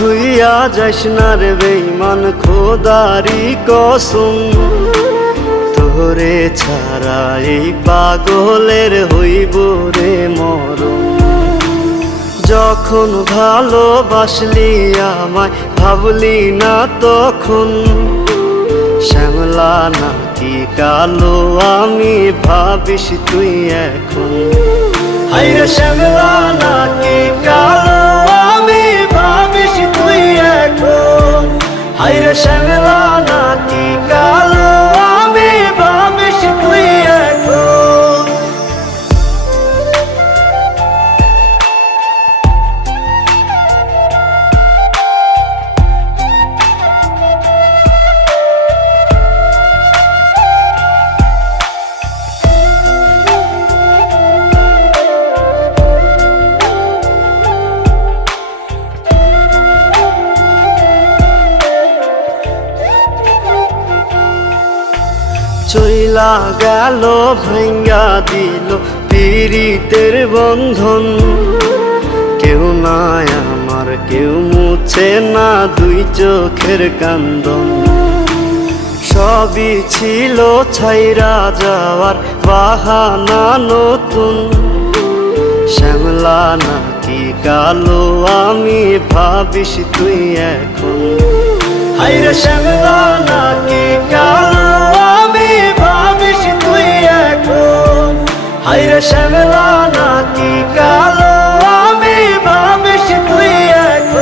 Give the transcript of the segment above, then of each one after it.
থুইয়া যাইস না রে বেঈমান, খোদারি কসম। তোরে ছাড়া এই পাগলের হইব রে মরণ। যখন ভালোবাসলি আমায় ভাবলি না তখন, শ্যামলা নাকি কালো আমি ভাবিস তুই এখন। হায়রে শ্যামলা নাকি কালো আমি ভাবিস তুই এখন। হায়রে শ্যামলা নাকি কালো আমি ভাবিস তুই এখন। চইলা গেল ভাঙ্গা দিল পীড়িতের বন্ধন। কেউ নাই আমার, কেউ মুছে না দুই চোখের কান্দন। সবই ছিল ছাইরা যাওয়ার বাহানা নতুন। শ্যামলা নাকি কালো আমি ভাবিস তুই এখন। হায়রে শ্যামলা নাকি কালো আমি ভাবিস তুই এখন। হায়রে শ্যামলা নাকি কালো আমি ভাবিস তুই এখন।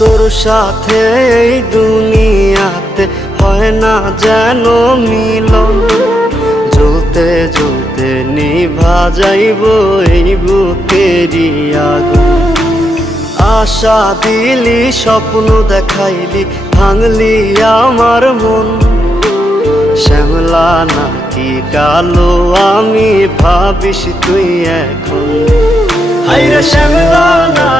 তোর সাথে এই দুনিয়াতে হয় না যেন মিলন। জ্বলতে জ্বলতে নিভা যাইব এই বুকেরই আগুন। আশা দিলি স্বপ্ন দেখাইলি ভাঙলি আমার মন। শ্যামলা নাকি কালো আমি ভাবিস তুই এখন। হায়রে শ্যামলা না